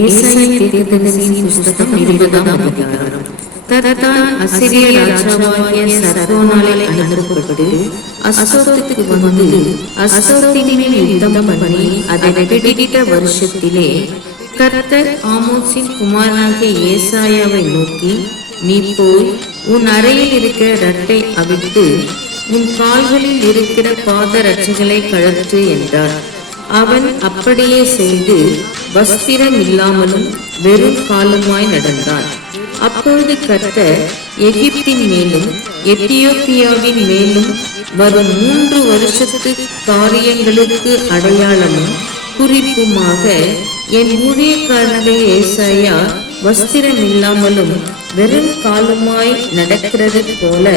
ஏசாயா தீர்க்கதரிசியின் புஸ்தகம் 20ஆம் அதிகாரம். தத்தான் அசீரிய ராஜாவாகிய சர்கோனாலே அனுப்பப்பட்டு அஸ்தோத்துக்கு வந்து அஸ்தோத்தின் மேல் யுத்தம் பண்ணி அதை பிடித்த வருஷத்திலே கர்த்தர் ஆமோசின் குமாரனாகிய ஏசாயாவை நோக்கி, நீ போய் உன் அறையில் இருக்கிற ரட்டை அவிழ்த்து உன் கால்களில் இருக்கிற பாத ரட்சைகளை கழற்று என்றார். அவன் அப்படியே செய்து வஸ்திரம் இல்லாமலும் வெறும் காலுமாய் நடந்தான். அப்பொழுது கர்த்தர் எகிப்தின் மேலும் எத்தியோப்பியாவின் மேலும் வரும் 3 வருஷத்து காரியங்களுக்கு அடையாளமும் குறிப்புமாக என் ஊழியக்காரனாகிய ஏசாயா வஸ்திரம் இல்லாமலும் வெறும் காலுமாய் நடக்கிறது போல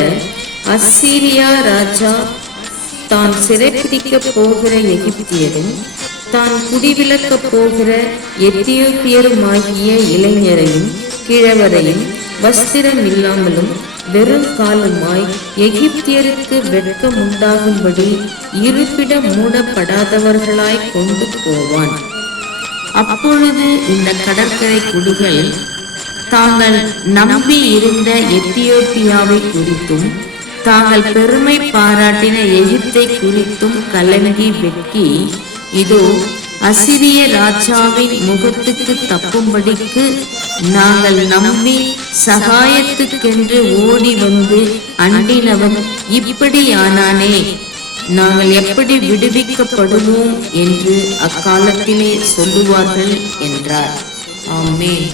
அசீரியா ராஜா தான் சிறைப்பிடிக்க போகிற எகிப்தியரும் தான் குடிவிலக்க போகிற எத்தியோப்பியருமாகிய இளைஞரையும் கிழவரையும் வஸ்திரம் இல்லாமலும் வெறும் காலுமாய் எகிப்தியருக்கு வெட்கம் உண்டாகும்படி இருப்பிடம் மூடப்படாதவர்களாய் கொண்டு போவான். அப்பொழுது இந்த கடற்கரை குடிகள் தாங்கள் நம்பி இருந்த எத்தியோப்பியாவை குறித்தும் தாங்கள் பெருமை பாராட்டின எகிப்தை குறித்தும் கலங்கி வெட்கி, இதோ அசீரிய ராஜாவின் முகத்துக்கு தப்பும்படிக்கு நாங்கள் நம்பி சகாயத்துக்கென்று ஓடி வந்து அண்டினவன் இப்படியானானே, நாங்கள் எப்படி விடுவிக்கப்படுவோம் என்று அக்காலத்திலே சொல்லுவார்கள் என்றார். ஆமென்.